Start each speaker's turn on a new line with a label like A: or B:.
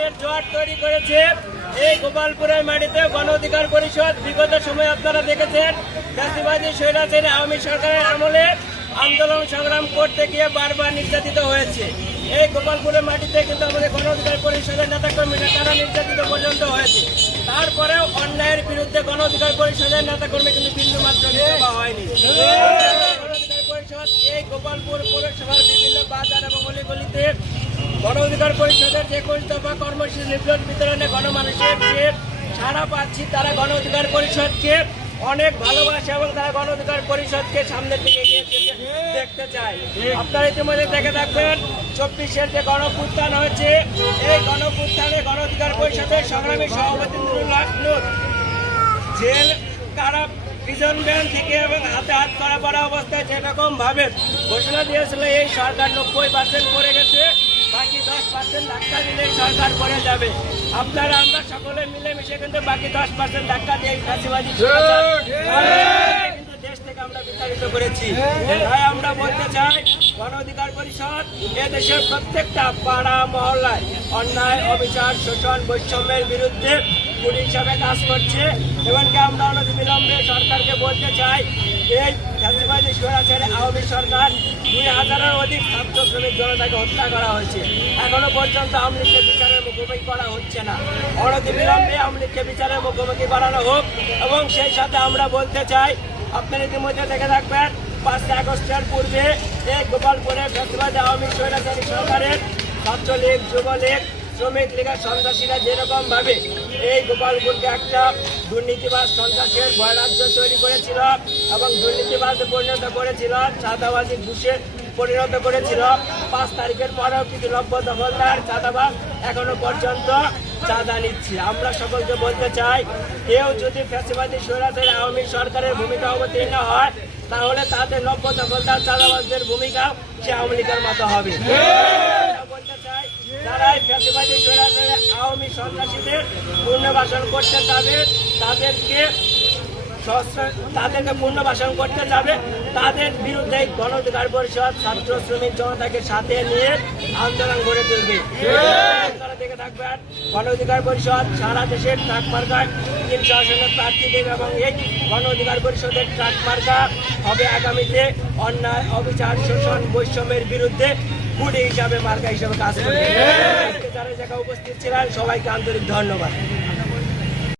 A: উন্নয়নের জোয়ার তৈরি করেছে। এই গোপালপুরের মাটিতে গণ অধিকার পরিষদ বিগত সময় আপনারা দেখেছেন চাষিবাদী স্বৈরাচারী আওয়ামী সরকারের আমলে আন্দোলন সংগ্রাম করতে গিয়ে বারবার নির্যাতিত হয়েছে। এই গোপালপুরের মাটিতে কিন্তু আমাদের গণ অধিকার পরিষদের নেতাকর্মীরা তারা নির্যাতিত পর্যন্ত হয়েছে। তারপরেও অন্যায়ের বিরুদ্ধে গণ অধিকার পরিষদের নেতাকর্মী কিন্তু বিন্দু মাত্র হয়নি। গণ অধিকার পরিষদ এই গোপালপুর পৌরসভার বিভিন্ন বাজার এবং অলিগলিতে গণ অধিকার পরিষদের যে একুশ দফা কর্মসূচি লিফলেট বিতরণে গণমানুষের যে সারা পাচ্ছি। তারা গণ অধিকার পরিষদকে অনেক ভালোবাসে এবং তারা গণ অধিকার পরিষদকে সামনের দিকে দেখতে চায়। আপনারা ইতিমধ্যে দেখে থাকবেন, চব্বিশের যে গণপুত্থান হয়েছে, এই গণপুত্থানে গণ অধিকার পরিষদের সংগ্রামী সভাপতি জেল, কারা প্রিজন ভ্যান থেকে এবং হাতে হাত করা পড়া অবস্থায় যেরকম ভাবে ঘোষণা দিয়েছিল, এই সরকার নব্বই পার্সেন্ট করে গেছে। ধাক্কা দিলে সরকার করে যাবে। আপনারা আমরা সকলে মিলেমিশে কিন্তু বাকি দশ পার্সেন্ট ধাক্কা দিয়ে দেশ থেকে আমরা বিতাড়িত করেছি। তাই আমরা বলতে চাই গণ অধিকার পরিষদ এ দেশের প্রত্যেকটা পাড়া মহল্লায় অন্যায় অবিচার শোষণ বৈষম্যের বিরুদ্ধে পুলিশ হিসাবে কাজ করছে। এমনকি আমরা অনতি বিলম্বে সরকারকে বলতে চাই এই ফ্যাসিবাদী স্বৈরাচারী আওয়ামী সরকার দুই হাজারের অধিক ছাত্র শ্রমিক জনতাকে হত্যা করা হয়েছে। এখনও পর্যন্ত আমলিগকে লীগকে বিচারের মুখোমুখি করা হচ্ছে না। অনতি বিলম্বে আওয়ামী লীগকে বিচারের মুখোমুখি করানো হোক এবং সেই সাথে আমরা বলতে চাই আপনারা ইতিমধ্যে দেখে থাকবেন পাঁচই আগস্টের পূর্বে গোপালপুরে ফেসবাদ আওয়ামী স্বৈরাচারী সরকারের ছাত্রলীগ, যুবলীগ শ্রমিক লীগের সন্ত্রাসীরা যেরকম ভাবে এই গোপালপুরকে একটা দুর্নীতিবাজ সন্ত্রাসের রাজ্য তৈরি করেছিল এবং দুর্নীতিবাজে পরিণত করেছিল, চাঁদাবাজি ঘুষে পরিণত করেছিল, পাঁচ তারিখের পরেও কিছু নব্য দখলদার চাঁদাবাজ এখনও পর্যন্ত চাঁদা নিচ্ছে। আমরা সকলকে বলতে চাই, কেউ যদি ফ্যাসিবাদী স্বৈরাচারী আওয়ামী সরকারের ভূমিকা অবতীর্ণ হয়, তাহলে তাদের নব্য দখলদার চাঁদাবাজদের ভূমিকা সে আওয়ামী লীগের মতো হবে। চাই যারা এই ফ্যাসিবাদী স্বৈরাচারী আওয়ামী সন্ত্রাসীদের পুনর্বাসন করতে যাবে তাদেরকে তাদেরকে পুনর্বাসন করতে যাবে তাদের বিরুদ্ধে এই গণ অধিকার পরিষদ ছাত্র শ্রমিক জনতাকে সাথে নিয়ে আন্দোলন গড়ে তুলবে। আপনারা দেখে থাকবেন গণ অধিকার পরিষদ সারা দেশের ট্রাক মার্কার তিনশো আসনের প্রার্থী দেবে এবং এই গণ অধিকার পরিষদের ট্রাক মার্কা হবে আগামীতে অন্যায় অবিচার শোষণ বৈষম্যের বিরুদ্ধে কুড়ি হিসাবে মার্কা হিসাবে কাজ করবে। যারা জায়গায় উপস্থিত ছিলেন সবাইকে আন্তরিক ধন্যবাদ।